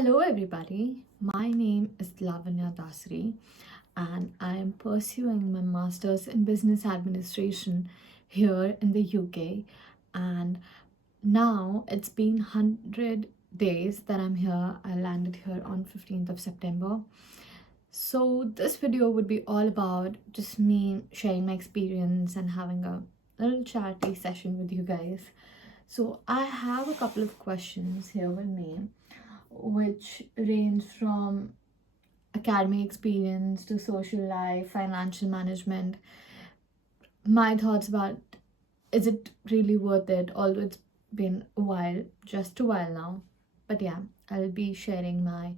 Hello, everybody. My name is Lavanya Dasri, and I am pursuing my master's in business administration here in the UK. And now it's been 100 days that I'm here. I landed here on 15th of September. So, this video would be all about just me sharing my experience and having a little chatty session with you guys. So, I have a couple of questions here with me which range from academic experience to social life, financial management, my thoughts about is it really worth it, although it's been a while, just a while now. But yeah, I'll be sharing my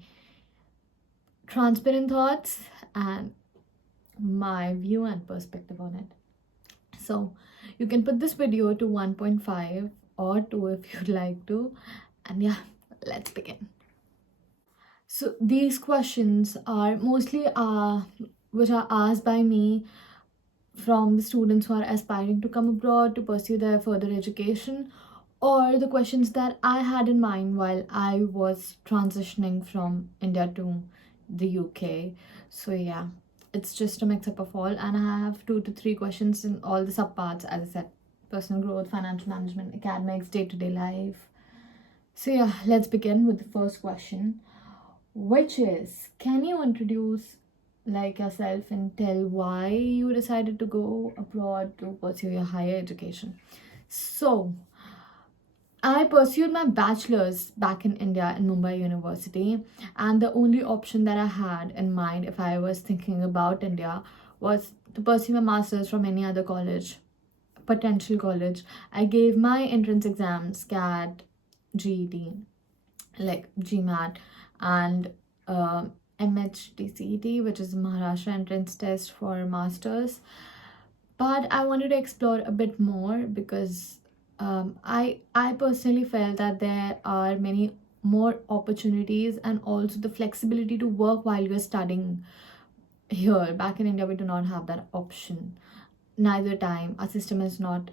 transparent thoughts and my view and perspective on it. So you can put this video to 1.5 or 2 if you'd like to. And yeah, let's begin. So these questions are mostly which are asked by me from the students who are aspiring to come abroad to pursue their further education, or the questions that I had in mind while I was transitioning from India to the UK. So yeah, it's just a mix up of all, and I have 2 to 3 questions in all the subparts, as I said: personal growth, financial management, academics, day-to-day life. So yeah, let's begin with the first question, which is, can you introduce yourself and tell why you decided to go abroad to pursue your higher education? So I pursued my bachelor's back in India in Mumbai University, and the only option that I had in mind if I was thinking about India was to pursue my master's from any other college, potential college. I gave my entrance exams, CAT, GET, like GMAT, and MHTCET, which is Maharashtra entrance test for masters. But I wanted to explore a bit more because I personally felt that there are many more opportunities and also the flexibility to work while you're studying here. Back in India, we do not have that option. Neither time, our system is not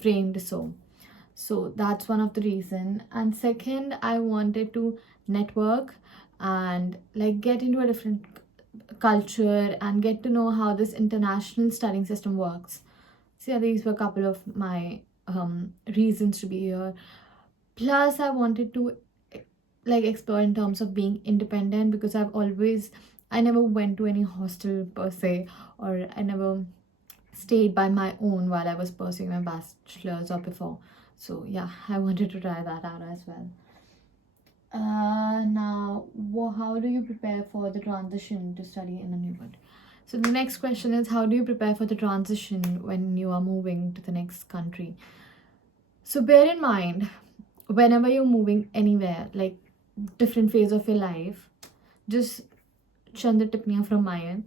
framed so that's one of the reason. And second, I wanted to network and get into a different culture and get to know how this international studying system works. So yeah, these were a couple of my reasons to be here. Plus I wanted to explore in terms of being independent, because I never went to any hostel per se, or I never stayed by my own while I was pursuing my bachelor's or before. So yeah, I wanted to try that out as well. Now, how do you prepare for the transition to study in a new country? So the next question is, how do you prepare for the transition when you are moving to the next country? So bear in mind, whenever you're moving anywhere, like different phase of your life, just Chandra Tipniya from my end,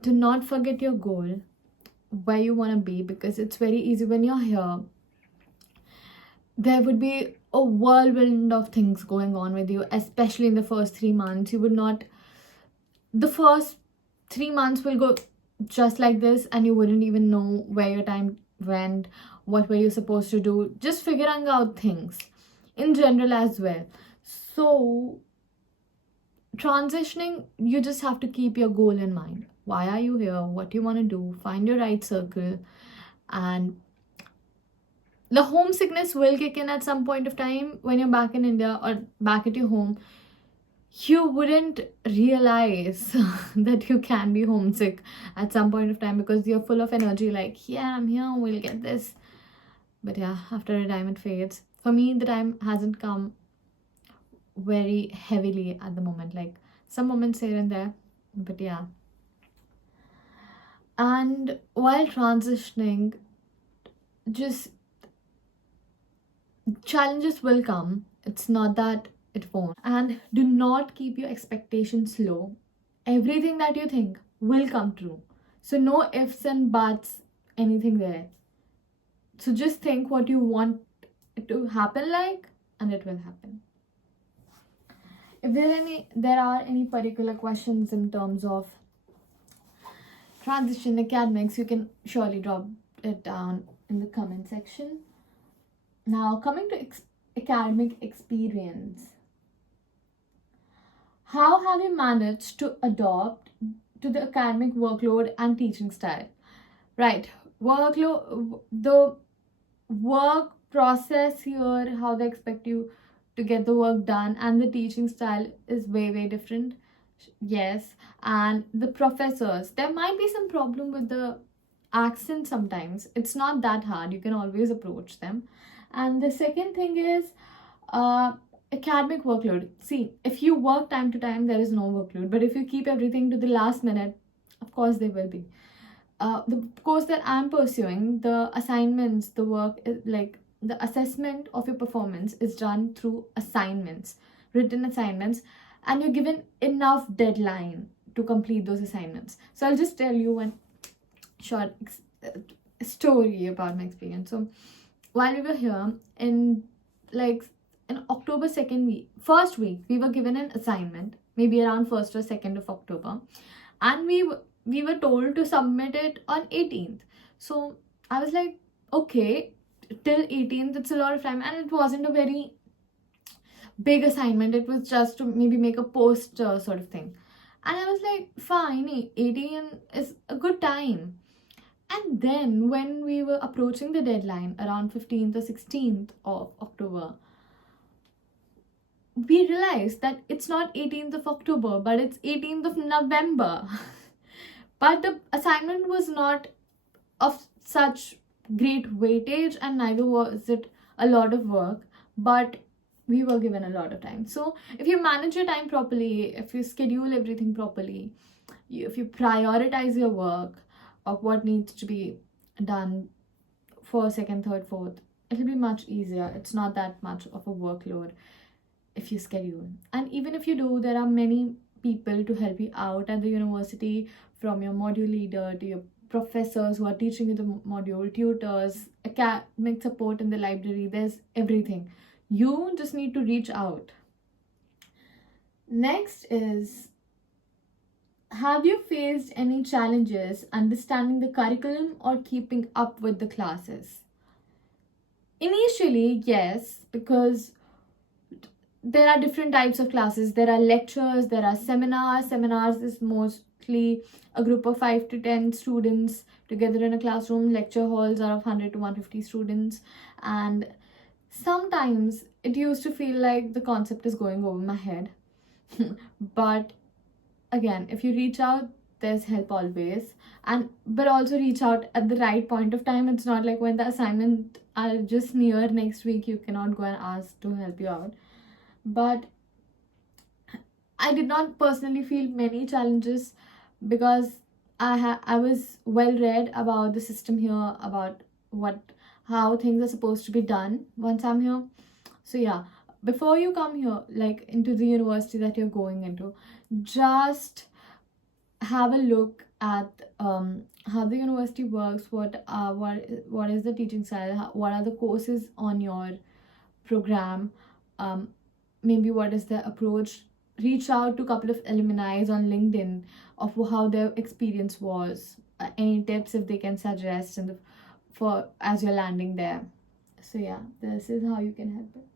do not forget your goal, where you want to be, because it's very easy when you're here. There would be a whirlwind of things going on with you, especially in the first 3 months. The first 3 months will go just like this, and you wouldn't even know where your time went, what were you supposed to do, just figuring out things in general as well. So, transitioning, you just have to keep your goal in mind. Why are you here? What you want to do? Find your right circle, and the homesickness will kick in at some point of time when you're back in India or back at your home. You wouldn't realize that you can be homesick at some point of time because you're full of energy, like, yeah, I'm here, we'll get this. But yeah, after a time it fades. For me, the time hasn't come very heavily at the moment, like some moments here and there, but yeah. And while transitioning, just challenges will come. It's not that it won't. And do not keep your expectations low. Everything that you think will come true. So no ifs and buts, anything there. So just think what you want it to happen like, and it will happen. If there are any particular questions in terms of transition academics, you can surely drop it down in the comment section. Now, coming to academic experience, How have you managed to adopt to the academic workload and teaching style? Right, workload, the work process here, how they expect you to get the work done, and the teaching style is way different. Yes, and the professors, there might be some problem with the accent sometimes. It's not that hard, you can always approach them. And the second thing is uh academic workload. See, if you work time to time, there is no workload, but if you keep everything to the last minute, of course there will be. The course that I'm pursuing, the assignments, the work is like the assessment of your performance is done through assignments, written assignments, and you're given enough deadline to complete those assignments. So I'll just tell you one short story about my experience. So while we were here in like in October first week, we were given an assignment, maybe around 1st or 2nd of October, and we were told to submit it on 18th. So I was like, okay, till 18th, it's a lot of time, and it wasn't a very big assignment. It was just to maybe make a poster sort of thing. And I was like, fine, 18 is a good time. And then when we were approaching the deadline around 15th or 16th of October, we realized that it's not 18th of October, but it's 18th of November. But the assignment was not of such great weightage, and neither was it a lot of work, but we were given a lot of time. So if you manage your time properly, if you schedule everything properly, if you prioritize your work of what needs to be done for second, third, fourth, it'll be much easier. It's not that much of a workload if you schedule. And even if you do, there are many people to help you out at the university, from your module leader to your professors who are teaching you the module, tutors, academic support in the library. There's everything. You just need to reach out. Next is, have you faced any challenges understanding the curriculum or keeping up with the classes? Initially, yes, because there are different types of classes. There are lectures, there are seminars. Seminars is mostly a group of 5 to 10 students together in a classroom. Lecture halls are of 100 to 150 students, and sometimes it used to feel like the concept is going over my head. But again, if you reach out, there's help always. And but also reach out at the right point of time. It's not like when the assignment are just near next week, you cannot go and ask to help you out. But I did not personally feel many challenges, because I was well read about the system here, about how things are supposed to be done once I'm here. So yeah, before you come here, like into the university that you're going into, just have a look at how the university works, what is the teaching style, what are the courses on your program, maybe what is their approach. Reach out to a couple of alumni on LinkedIn of how their experience was, any tips if they can suggest for as you're landing there. So yeah, this is how you can help it.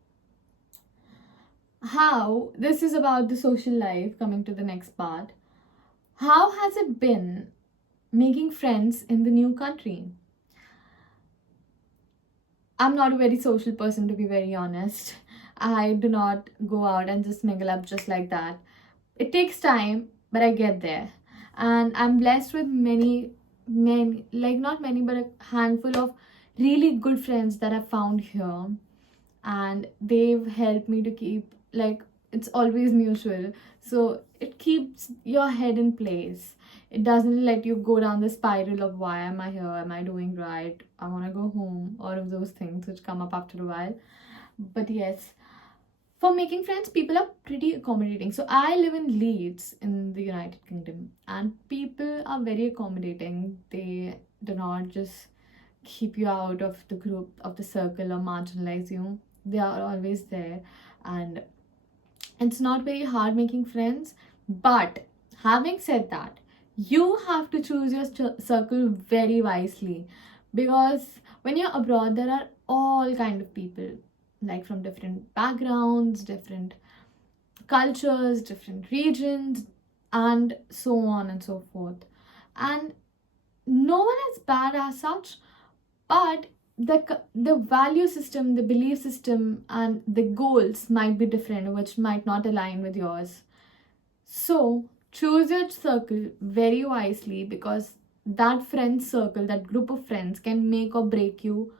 How this is about the social life. Coming to the next part, how has it been making friends in the new country? I'm not a very social person, to be very honest. I do not go out and just mingle up just like that. It takes time, but I get there. And I'm blessed with many, like not many, but a handful of really good friends that I've found here. And they've helped me to keep, like, it's always mutual. So it keeps your head in place. It doesn't let you go down the spiral of why am I here? Am I doing right? I want to go home. All of those things which come up after a while. But yes, for making friends, people are pretty accommodating. So I live in Leeds in the United Kingdom, and people are very accommodating. They do not just keep you out of the group, of the circle, or marginalize you. They are always there, and it's not very hard making friends. But having said that, you have to choose your circle very wisely, because when you're abroad, there are all kind of people, like from different backgrounds, different cultures, different regions, and so on and so forth. And no one is bad as such, but the value system, the belief system, and the goals might be different, which might not align with yours. So choose your circle very wisely, because that friend circle, that group of friends, can make or break you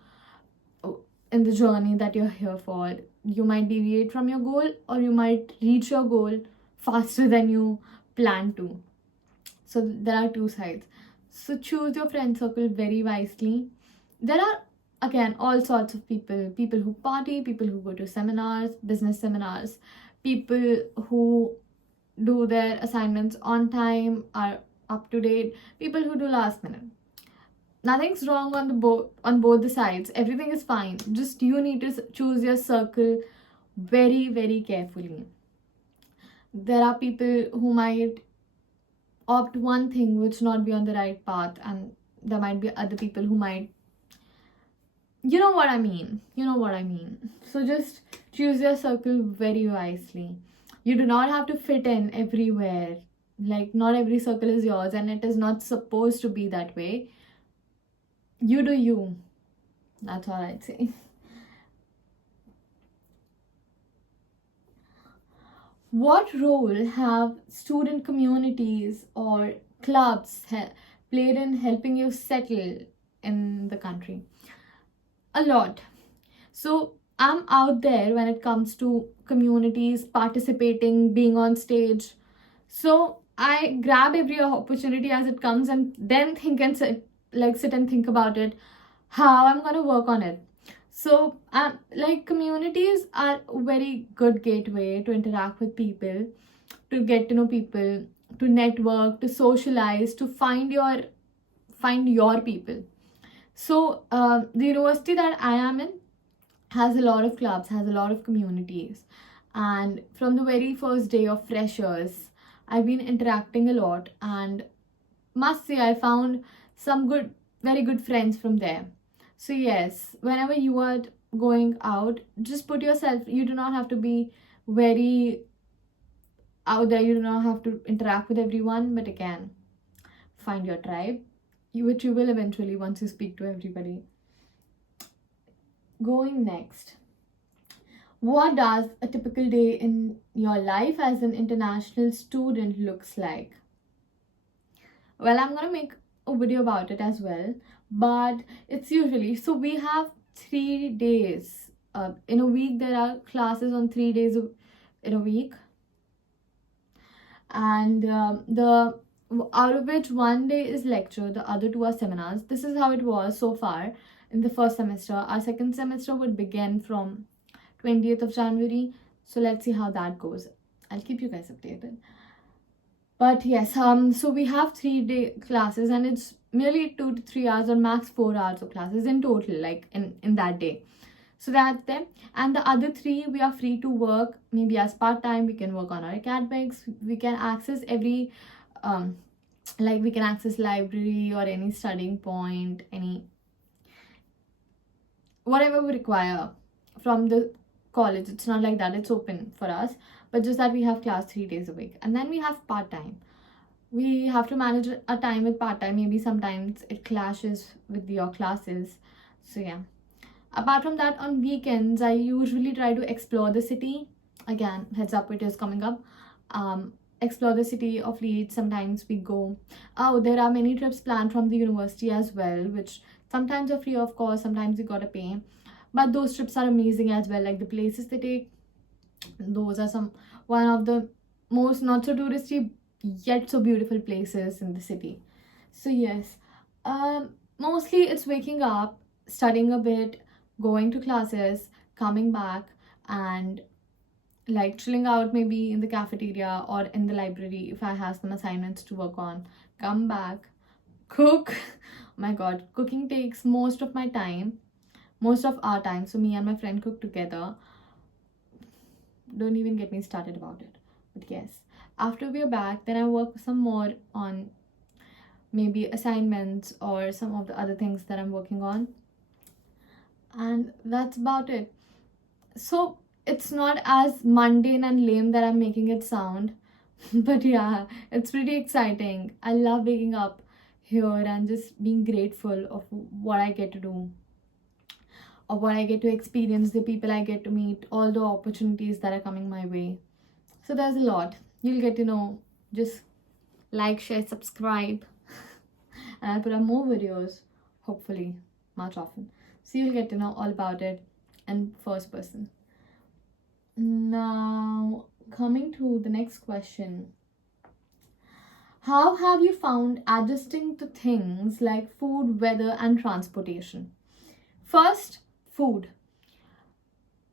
in the journey that you're here for. You might deviate from your goal, or you might reach your goal faster than you plan to. So there are two sides. So choose your friend circle very wisely. There are, again, all sorts of people who party, people who go to seminars, business seminars, people who do their assignments on time, are up to date, people who do last minute. Nothing's wrong on both the sides. Everything is fine. Just you need to choose your circle very, very carefully. There are people who might opt one thing which not be on the right path, and there might be other people who might, you know what I mean. So just choose your circle very wisely. You do not have to fit in everywhere. Like, not every circle is yours, and it is not supposed to be that way. You do you. That's all I'd say. What role have student communities or clubs played in helping you settle in the country? A lot. So I'm out there when it comes to communities, participating, being on stage. So I grab every opportunity as it comes, and then think and sit and think about it, how I'm gonna work on it. So like, communities are a very good gateway to interact with people, to get to know people, to network, to socialize, to find your people. So the university that I am in has a lot of clubs, has a lot of communities. And from the very first day of freshers, I've been interacting a lot, and must say I found some very good friends from there. So yes, whenever you are going out, just put yourself, you do not have to be very out there, you do not have to interact with everyone, but again, find your tribe, which you will eventually once you speak to everybody. Going next, what does a typical day in your life as an international student looks like? Well, I'm gonna make a video about it as well, but it's usually, so we have 3 days in a week. There are classes on 3 days in a week, and the out of which one day is lecture, the other two are seminars. This is how it was so far in the first semester. Our second semester would begin from 20th of January. So let's see how that goes. I'll keep you guys updated. But yes, so we have 3 day classes, and it's merely 2 to 3 hours or max 4 hours of classes in total, like in that day. So that's them. And the other 3, we are free to work, maybe as part-time. We can work on our academics. We can access every like, we can access library or any studying point, any whatever we require from the college. It's not like that, it's open for us, but just that we have class 3 days a week. And then we have part-time. We have to manage a time with part-time. Maybe sometimes it clashes with your classes. So yeah, apart from that, on weekends I usually try to explore the city. Again, heads up, it is coming up. Explore the city of Leeds. Sometimes we go, oh, there are many trips planned from the university as well, which sometimes are free of course, sometimes you gotta pay, but those trips are amazing as well. Like, the places they take, those are one of the most not so touristy yet so beautiful places in the city. So yes, mostly it's waking up, studying a bit, going to classes, coming back, and like chilling out maybe in the cafeteria or in the library if I have some assignments to work on. Come back, cook. My god, cooking takes most of my time, most of our time. So me and my friend cook together. Don't even get me started about it. But yes, after we're back, then I work some more on maybe assignments or some of the other things that I'm working on, and that's about it. So it's not as mundane and lame that I'm making it sound. But yeah, it's pretty exciting. I love waking up here and just being grateful of what I get to do, of what I get to experience, the people I get to meet, all the opportunities that are coming my way. So there's a lot. You'll get to know. Just like, share, subscribe, and I'll put up more videos, hopefully, much often. So you'll get to know all about it in first person. Now, coming to the next question. How have you found adjusting to things like food, weather, and transportation? First, food.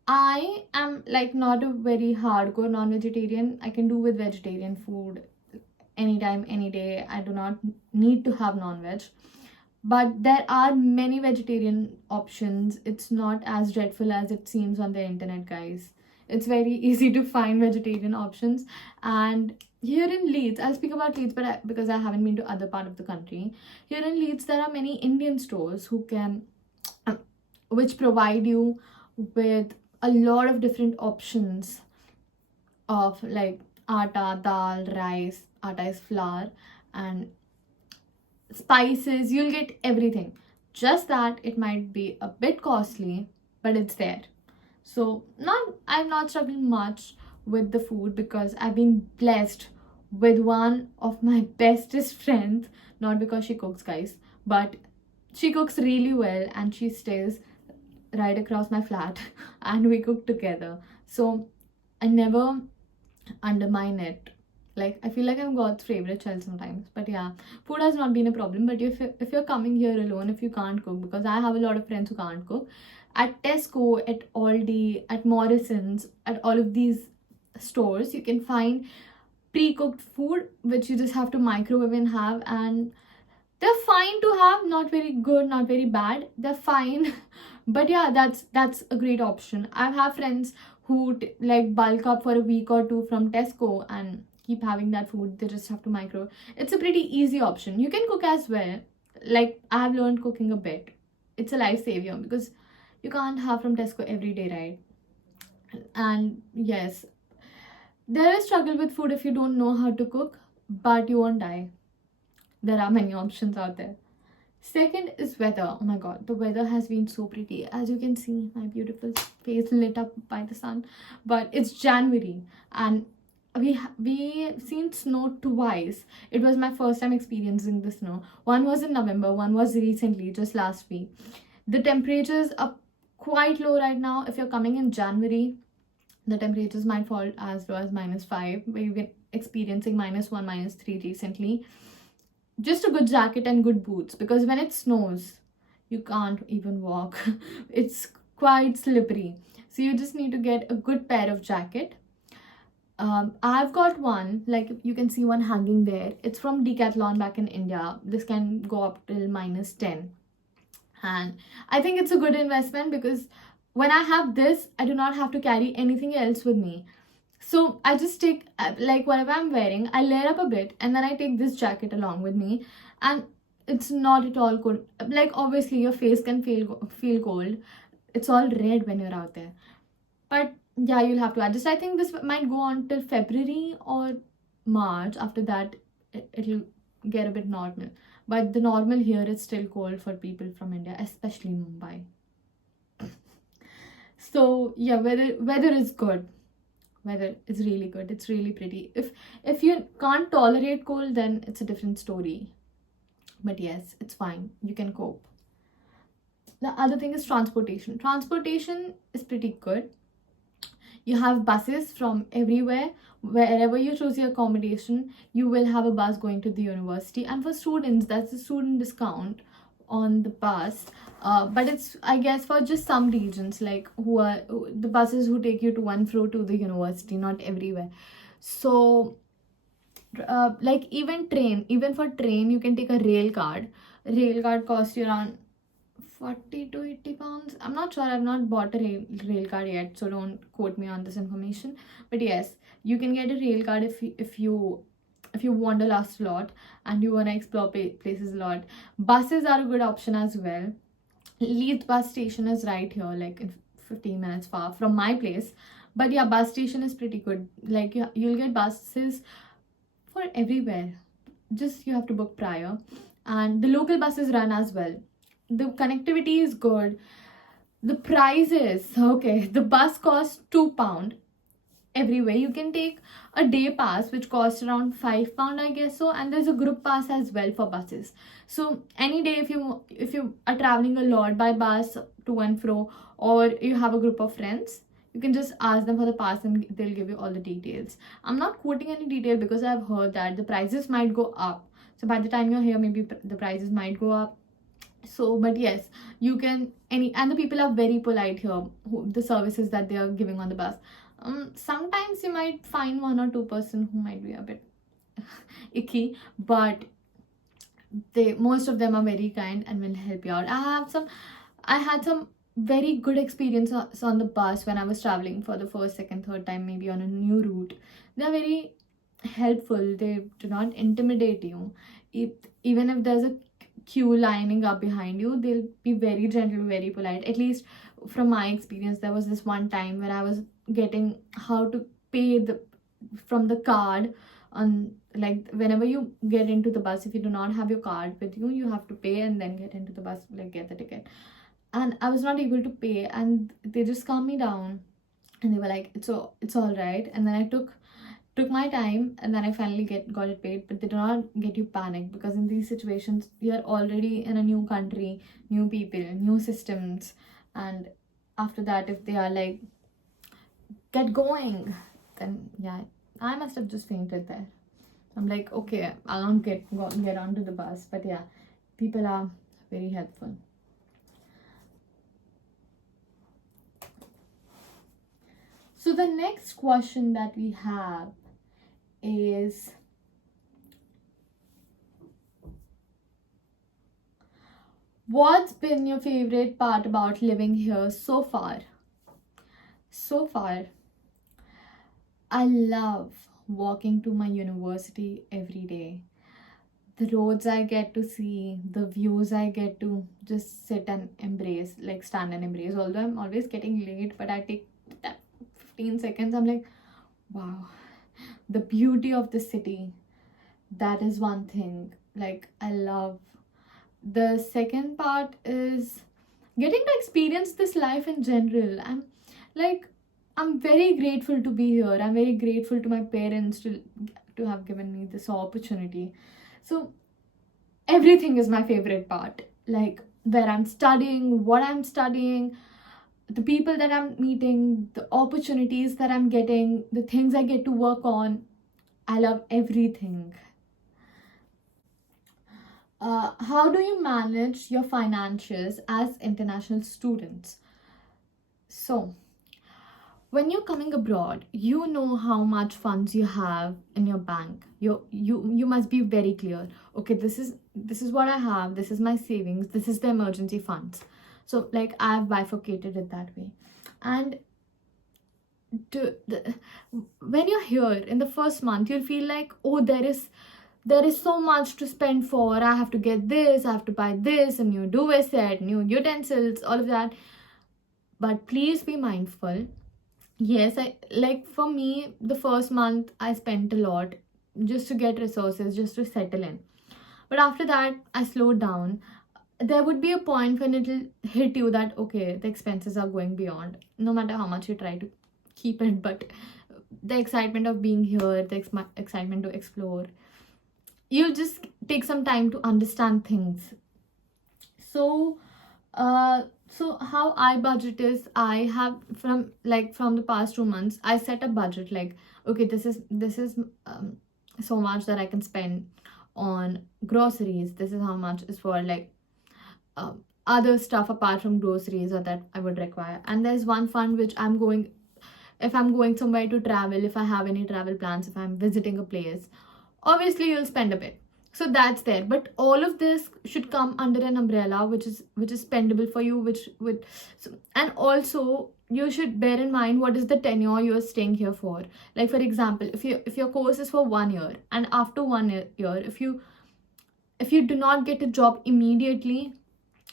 I am like not a very hardcore non-vegetarian. I can do with vegetarian food anytime, any day. I do not need to have non-veg. But there are many vegetarian options. It's not as dreadful as it seems on the internet, guys. It's very easy to find vegetarian options. And here in Leeds, I'll speak about Leeds, but because I haven't been to other part of the country, here in Leeds there are many Indian stores who can, which provide you with a lot of different options of like atta, dal, rice. Atta is flour, and spices. You'll get everything. Just that it might be a bit costly, but it's there. So I'm not struggling much with the food because I've been blessed with one of my bestest friends. Not because she cooks, guys, but she cooks really well and she stays right across my flat and we cook together. So I never undermine it. Like, I feel like I'm God's favorite child sometimes. But yeah, food has not been a problem. But if you're coming here alone, if you can't cook, because I have a lot of friends who can't cook, at Tesco, at Aldi, at Morrison's, at all of these stores, you can find pre-cooked food which you just have to microwave and have, and they're fine to have. Not very good, not very bad, they're fine. But yeah, that's a great option. I have friends who like bulk up for a week or two from Tesco and keep having that food. They just have to microwave. It's a pretty easy option. You can cook as well. Like, I have learned cooking a bit. It's a life savior because you can't have from Tesco every day, right? And yes, there is struggle with food if you don't know how to cook, but you won't die. There are many options out there. Second is weather. Oh my god, the weather has been so pretty. As you can see, my beautiful face lit up by the sun. But it's January and we seen snow twice. It was my first time experiencing the snow. One was in November, one was recently, just last week. The temperatures are quite low right now. If you're coming in January, the temperatures might fall as low as -5. We've been experiencing -1, -3 recently. Just a good jacket and good boots, because when it snows, you can't even walk. It's quite slippery. So you just need to get a good pair of jacket. I've got one, like you can see one hanging there. It's from Decathlon back in India. This can go up till -10. And I think it's a good investment because when I have this, I do not have to carry anything else with me. So I just take like whatever I'm wearing, I layer up a bit and then I take this jacket along with me, and it's not at all cold. Like, obviously your face can feel cold. It's all red when you're out there. But yeah, you'll have to adjust. I think this might go on till February or March. After that, it'll get a bit normal. But the normal here is still cold for people from India, especially Mumbai. So yeah, weather is good. Weather is really good. It's really pretty. If you can't tolerate cold, then it's a different story. But yes, it's fine. You can cope. The other thing is transportation. Transportation is pretty good. You have buses from everywhere. Wherever you choose your accommodation, you will have a bus going to the university. And for students, that's a student discount on the bus. But it's, I guess, for just some regions, like the buses who take you to and fro to the university, not everywhere. So like even for train, you can take a rail card. Rail card costs you around 40 to 80 pounds. I'm not sure. I've not bought a rail card yet, so don't quote me on this information. But yes, you can get a rail card if you wander last a lot and you want to explore places a lot. Buses are a good option as well. Leeds bus station is right here, like in 15 minutes far from my place. But yeah, bus station is pretty good. Like you'll get buses for everywhere. Just you have to book prior, and the local buses run as well. The connectivity is good. The prices, okay, the bus costs £2 everywhere. You can take a day pass which costs around £5, I guess so, and there's a group pass as well for buses. So any day, if you are traveling a lot by bus to and fro, or you have a group of friends, you can just ask them for the pass and they'll give you all the details. I'm not quoting any detail because I've heard that the prices might go up. So by the time you're here, maybe the prices might go up. So but yes, you can any, and the people are very polite here, the services that they are giving on the bus. Sometimes you might find 1 or 2% who might be a bit icky, but they, most of them are very kind and will help you out. I had some very good experiences on the bus when I was traveling for the first, second, third time, maybe on a new route. They're very helpful. They do not intimidate you. if, Even if there's a queue lining up behind you, they'll be very gentle, very polite. At least from my experience, there was this one time where I was getting how to pay the from the card on, like, whenever you get into the bus, if you do not have your card with you, you have to pay and then get into the bus, like get the ticket. And I was not able to pay, and they just calmed me down, and they were like, it's all right. And then I took my time, and then I finally got it paid. But they do not get you panic, because in these situations you're already in a new country, new people, new systems. And after that, if they are like, get going, then yeah, I must have just fainted there. I'm like, okay, I'll not get onto the bus. But yeah, people are very helpful. So the next question that we have is, what's been your favorite part about living here so far? So far, I love walking to my university every day. The roads I get to see, the views I get to just sit and embrace, like stand and embrace. Although I'm always getting late, but I take that 15 seconds. I'm like, wow, the beauty of the city. That is one thing. Like, I love. The second part is getting to experience this life in general. I'm very grateful to be here. I'm very grateful to my parents to have given me this opportunity. So everything is my favorite part. Like, where I'm studying, what I'm studying, the people that I'm meeting, the opportunities that I'm getting, the things I get to work on. I love everything. How do you manage your finances as international students? So, when you're coming abroad, you know how much funds you have in your bank. You must be very clear. Okay, this is what I have. This is my savings. This is the emergency funds. So, like, I've bifurcated it that way. And when you're here in the first month, you'll feel like, oh, there is so much to spend for. I have to get this, I have to buy this, a new duvet set, new utensils, all of that. But please be mindful. Yes, I like, for me, the first month I spent a lot just to get resources, just to settle in. But after that, I slowed down. There would be a point when it'll hit you that, okay, the expenses are going beyond, no matter how much you try to keep it. But the excitement of being here, the excitement to explore, you'll just take some time to understand things. So so how I budget is, I have, from the past 2 months, I set a budget, like, okay, this is so much that I can spend on groceries. This is how much is for, like, other stuff apart from groceries or that I would require. And there's one fund which if I'm going somewhere to travel, if I have any travel plans, if I'm visiting a place, obviously you'll spend a bit. So that's there. But all of this should come under an umbrella which is spendable for you, and also you should bear in mind what is the tenure you're staying here for. Like, for example, if your course is for 1 year, and after 1 year, if you do not get a job immediately,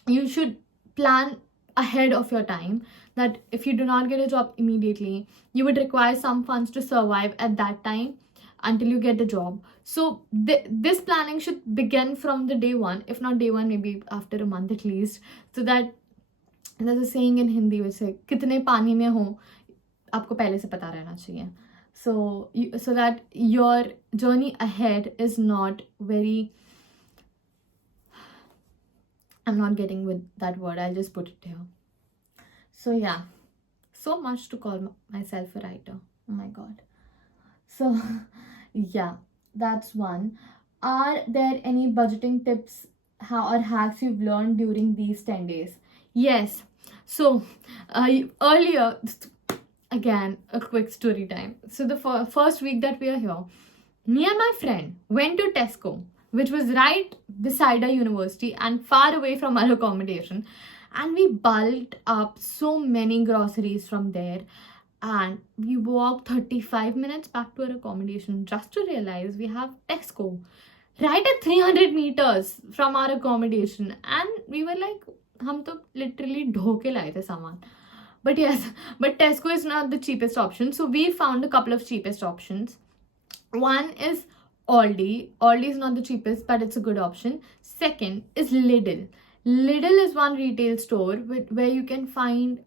you should plan ahead of your time, that if you do not get a job immediately, you would require some funds to survive at that time until you get a job. So this planning should begin from the day one, if not day one, maybe after a month at least, so that there's a saying in Hindi which says कितने पानी में हो आपको पहले से पता रहना चाहिए. So that your journey ahead is not very, I'm not getting with that word, I'll just put it here. So yeah, so much to call myself a writer. Oh my god. So yeah, that's one. Are there any budgeting tips or hacks you've learned during these 10 days? Yes. So earlier, again, a quick story time. So the first week that we are here, me and my friend went to Tesco, which was right beside our university and far away from our accommodation, and we bulked up so many groceries from there, and we walked 35 minutes back to our accommodation just to realize we have Tesco right at 300 meters from our accommodation, and we were like, हम तो literally ढो के लाए थे सामान. But yes, but Tesco is not the cheapest option, so we found a couple of cheapest options. One is Aldi. Aldi is not the cheapest, but it's a good option. Second is Lidl. Lidl is one retail store where you can find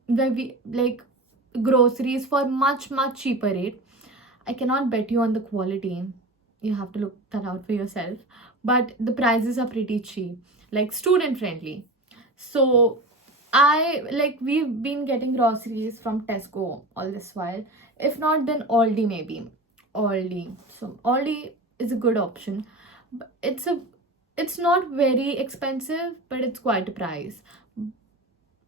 groceries for much cheaper rate. I cannot bet you on the quality. You have to look that out for yourself. But the prices are pretty cheap, like student friendly. So we've been getting groceries from Tesco all this while. If not, then Aldi maybe. Aldi. So Aldi is a good option. But it's not very expensive, but it's quite a price.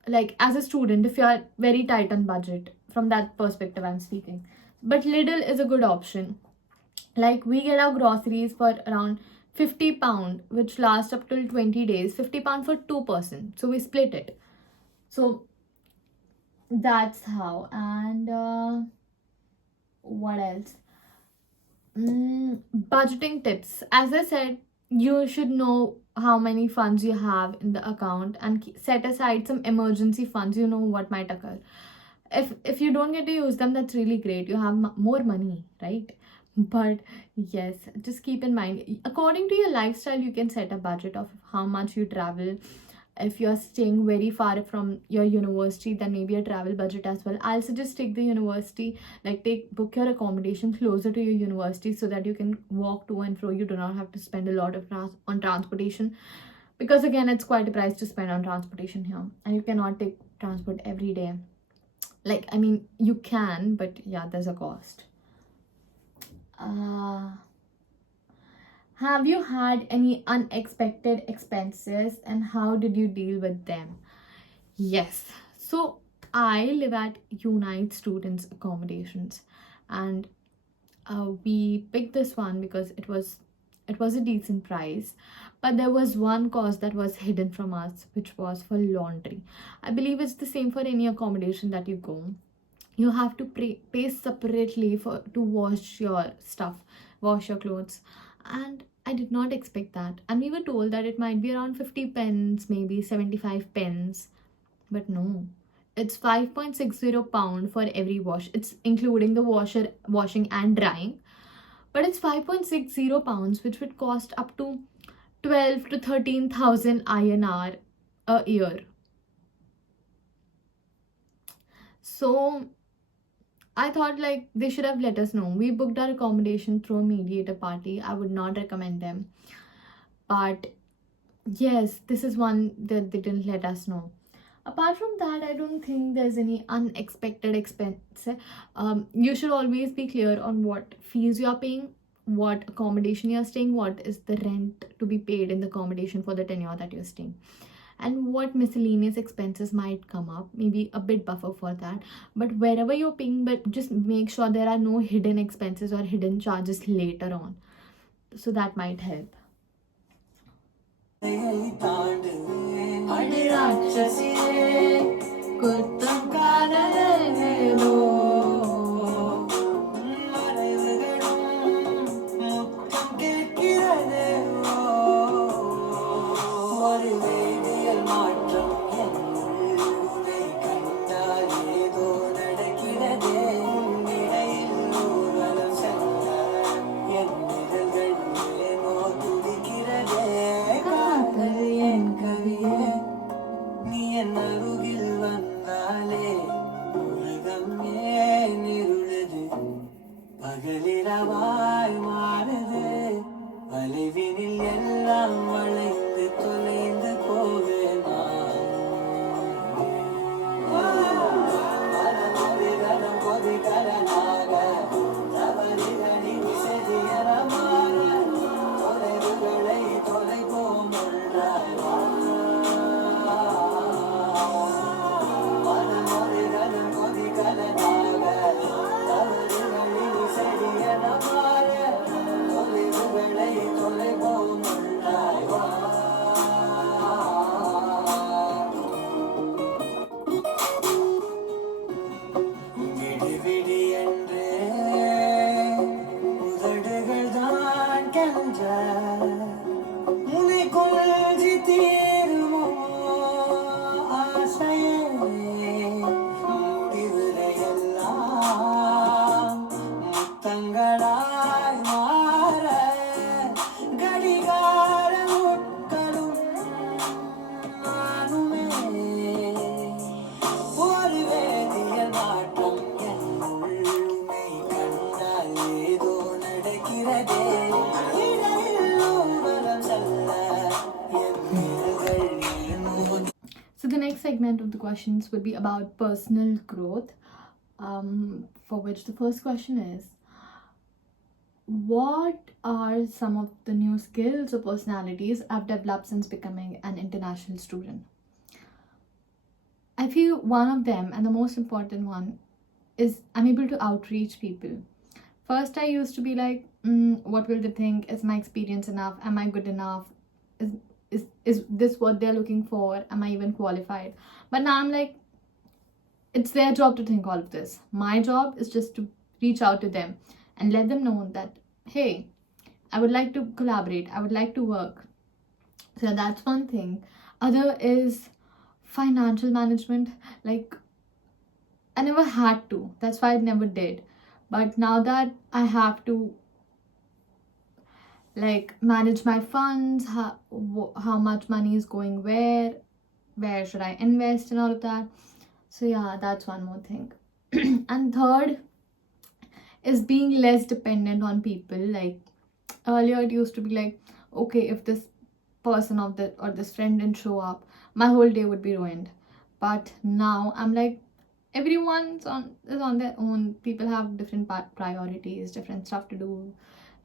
Like as a student, if you are very tight on budget, from that perspective I'm speaking. But Lidl is a good option. Like we get our groceries for around £50, which lasts up till 20 days. £50 for 2 person. So we split it. So that's how. And what else? Budgeting tips. As I said, you should know how many funds you have in the account and set aside some emergency funds. You know what might occur. If you don't get to use them, that's really great. You have more money, right? But yes, just keep in mind, according to your lifestyle, you can set a budget of how much you travel. If you're staying very far from your university, then maybe a travel budget as well. I'll suggest take the university, book your accommodation closer to your university so that you can walk to and fro. You do not have to spend a lot of on transportation, because again, it's quite a price to spend on transportation here, and you cannot take transport every day. You can, but yeah, there's a cost. Have you had any unexpected expenses and how did you deal with them? Yes. So I live at Unite Students Accommodations, and we picked this one because it was a decent price, but there was one cost that was hidden from us, which was for laundry. I believe it's the same for any accommodation that you go. You have to pay separately to wash your stuff, wash your clothes. And I did not expect that. And we were told that it might be around 50 pence, maybe 75 pence. But no, it's £5.60 for every wash. It's including the washing and drying. But it's £5.60, which would cost up to 12 to 13,000 INR a year. So I thought they should have let us know. We booked our accommodation through a mediator party. I would not recommend them. But yes, this is one that they didn't let us know. Apart from that, I don't think there's any unexpected expense. You should always be clear on what fees you are paying, what accommodation you are staying, what is the rent to be paid in the accommodation for the tenure that you're staying, and what miscellaneous expenses might come up. Maybe a bit buffer for that. But wherever you're paying, but just make sure there are no hidden expenses or hidden charges later on. So that might help. கனவாய் மாறுது வலிவினில் எல்லாம் வளைந்து தொலைந்து போகு மனமொழிகளும் கொதிகலனாக தவறுகளின் செதியரமாக தொலைவுகளை தொலைப்போம் ஒன்றாய் மனமொழிகளும் கொதிகலனாக தவறுகளின் செதியரமாக தொலைவுகளை தொலைப்போம் ஒன்றாய் விடி விடி என்று உதடுகள் தான் கென்ற உன்னை கொஞ்சி தீருமோ ஆசையே முடிவுரை எல்லாம் முத்தங்களாய் மாற கடிகார முட்களும் நானுமே ஒரு வேதியியல் மாற்றம் என்னுள்ளுமை கண்டால் ஏதோ நடக்கிறதே இடையில் ஊர்வலம் செல்ல என் விரல்கள் ஏனோ. So the next segment of the questions would be about personal growth, for which the first question is, what are some of the new skills or personalities I've developed since becoming an international student? I feel one of them, and the most important one, is I'm able to outreach people. First, I used to be like, what will they think? Is my experience enough? Am I good enough? Is this what they're looking for? Am I even qualified? But now I'm like, it's their job to think all of this. My job is just to reach out to them and let them know that, hey, I would like to collaborate, I would like to work. So that's one thing. Other is financial management. Like, I never had to, that's why I never did. But now that I have to like manage my funds, how much money is going where should I invest and all of that. So yeah, that's one more thing. And third is being less dependent on people. Like earlier it used to be like, okay, if this person or this friend didn't show up, my whole day would be ruined. But now I'm like, everyone's is on their own. People have different priorities, different stuff to do.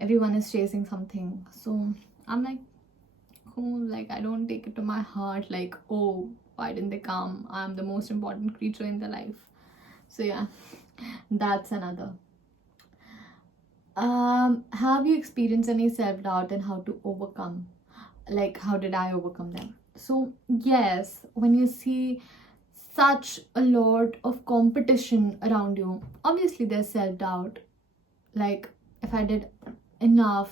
Everyone is chasing something. So I'm like, cool. Like, I don't take it to my heart like, oh, why didn't they come? I'm the most important creature in their life. So yeah, that's another. Have you experienced any self-doubt and how to overcome? Like, how did I overcome them? So yes, when you see such a lot of competition around you, obviously there's self-doubt. Like, if I did enough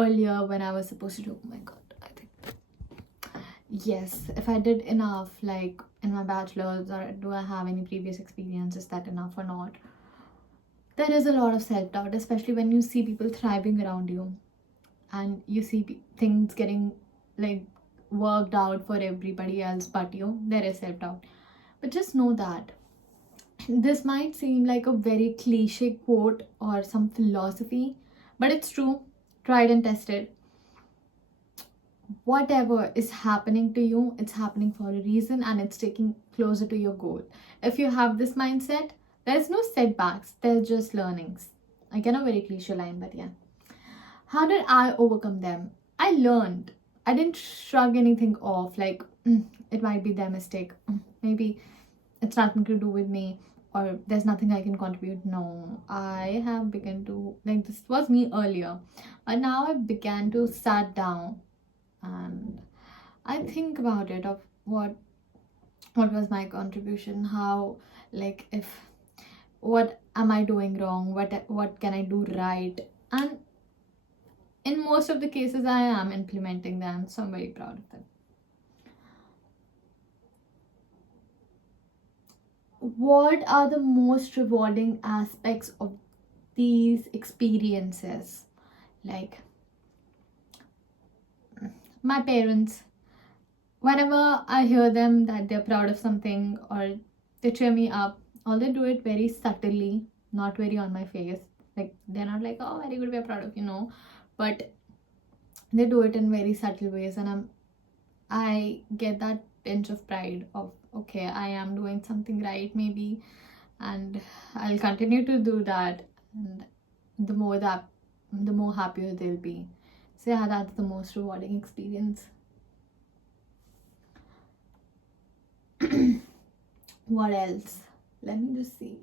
earlier when I was supposed to do, oh my god, I think yes, if I did enough like in my bachelor's, or do I have any previous experience, is that enough or not? There is a lot of self-doubt, especially when you see people thriving around you and you see things getting like worked out for everybody else but you. There is self-doubt. But just know that this might seem like a very cliche quote or some philosophy, but it's true, tried and tested. Whatever is happening to you, it's happening for a reason, and it's taking closer to your goal. If you have this mindset, there's no setbacks, there's just learnings. Again, a very cliche line, but yeah. How did I overcome them? I learned. I didn't shrug anything off like, it might be their mistake, maybe it's nothing to do with me, or there's nothing I can contribute. No, I have begun to, like, this was me earlier, but now I began to sat down and I think about it, of what was my contribution, how, like, if what am I doing wrong, what can I do right, and in most of the cases I am implementing them, so I'm very proud of them. What are the most rewarding aspects of these experiences? Like, my parents, whenever I hear them that they're proud of something or they cheer me up, all they do it very subtly, not very on my face. Like, they're not like, oh, very good, we're proud of you, no. But they do it in very subtle ways, and I get that pinch of pride of, okay, I am doing something right, maybe, and I'll continue to do that. And the more happier they'll be. So yeah, that's the most rewarding experience. What else? Let me just see.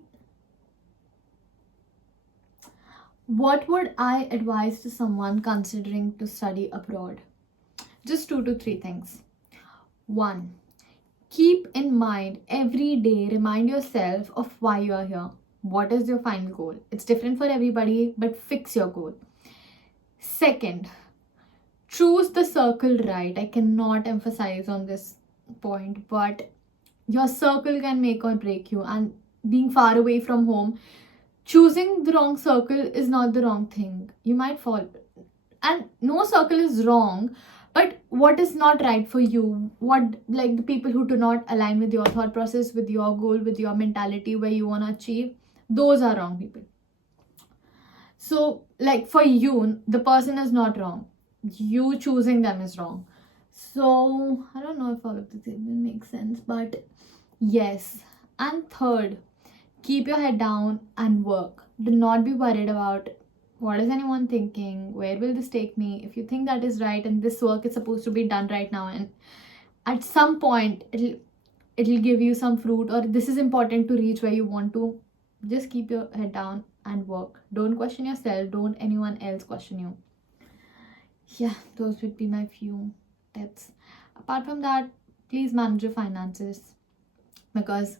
What would I advise to someone considering to study abroad? Just 2 to 3 things. One, keep in mind every day, remind yourself of why you are here. What is your final goal? It's different for everybody, but fix your goal. Second, choose the circle right. I cannot emphasize on this point, but your circle can make or break you. And being far away from home, choosing the wrong circle is not the wrong thing. You might fall, and no circle is wrong, but what is not right for you, what, like, the people who do not align with your thought process, with your goal, with your mentality, where you want to achieve, those are wrong people. So, like, for you, the person is not wrong, you choosing them is wrong. So I don't know if all of this even makes sense, but yes. And third, keep your head down and work. Do not be worried about what is anyone thinking, where will this take me. If you think that is right and this work is supposed to be done right now, and at some point it'll give you some fruit, or this is important to reach where you want to, just keep your head down and work. Don't question yourself, don't anyone else question you. Yeah, those would be my few tips. Apart from that, please manage your finances, because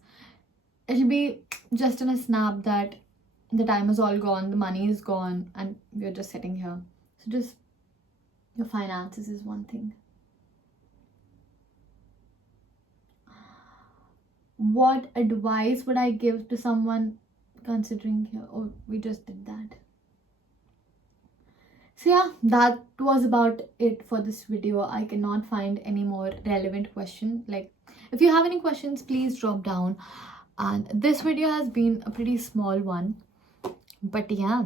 it'll be just in a snap that the time is all gone, the money is gone, and we're just sitting here. So just, your finances is one thing. What advice would I give to someone considering here? Oh, we just did that. So yeah, that was about it for this video. I cannot find any more relevant question. Like, if you have any questions, please drop down. And this video has been a pretty small one, but yeah,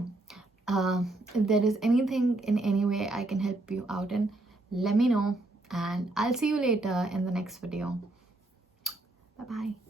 if there is anything in any way I can help you out in, let me know, and I'll see you later in the next video. Bye bye.